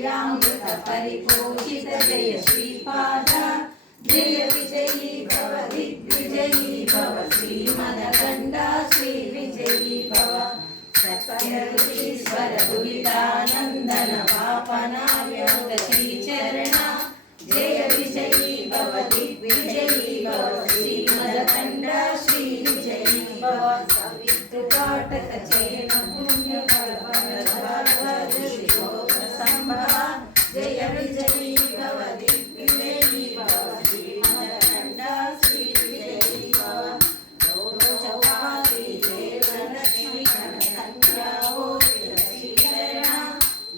दिव्यामृत परिपोषित जय श्रीपाद जय विजयी भव दिग्विजयी भव श्रीमदखण्डा श्री विजयी भव सत्यऋषीश्वर दुरितानन्दन पापनाव्योत श्रीचरणा जय विजयी भव दिग्विजयी भव श्रीमदखण्डा श्री विजयी भव सवितृकाटक चयन पुण्य जय विजयी भव दिग्विजयी भव श्रीमदखण्डा श्री विजयी भव चौहारी देवलक्ष्मी संख्या हो श्रीचरणा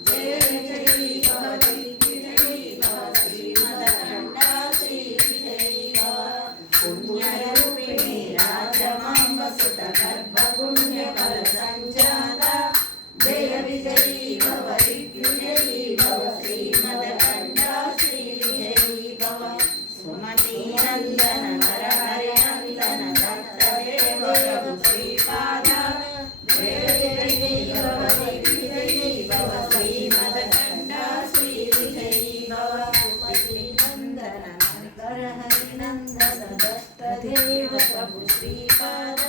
जय विजयी भव दिग्विजयी भव श्रीमदखण्डा श्री विजयी भव पुण्यरूपिणी राजमाम्ब सुत गर्भपुण्य फल संजाता जय विजयी भव दिग्विजयी भव श्रीमदखण्डा श्री विजयी भव सुमती नंदन नरहरि नंदन दत्तदेव प्रभु श्रीपाद जय विजयी भव दिग्विजयी भव श्रीमदखण्डा श्री विजयी भव सुमती नंदन नरहरि नंदन दत्तदेव प्रभु श्रीपाद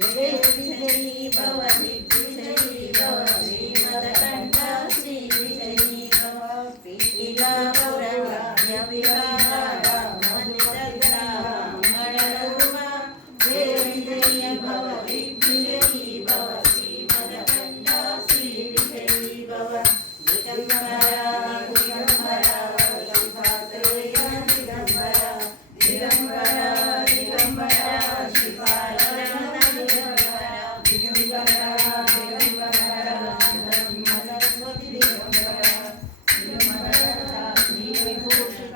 जय विजयी भव दिग्विजयी भव श्रीमदखण्डा श्री विजयी भव पीठिकापुरवाद्य विहार मनितद्रा मंगलरूपा जय विजयी भव दिग्विजयी भव श्रीमदखण्डा श्री विजयी भव दिगंबरा दिगंबरा शिवात्रेय दिगंबरा दिगंबरा दिगंबरा शिवाय दिगंबरा दिगंबरा सरस्वती दिगंबरा दिगंबरा विभूषण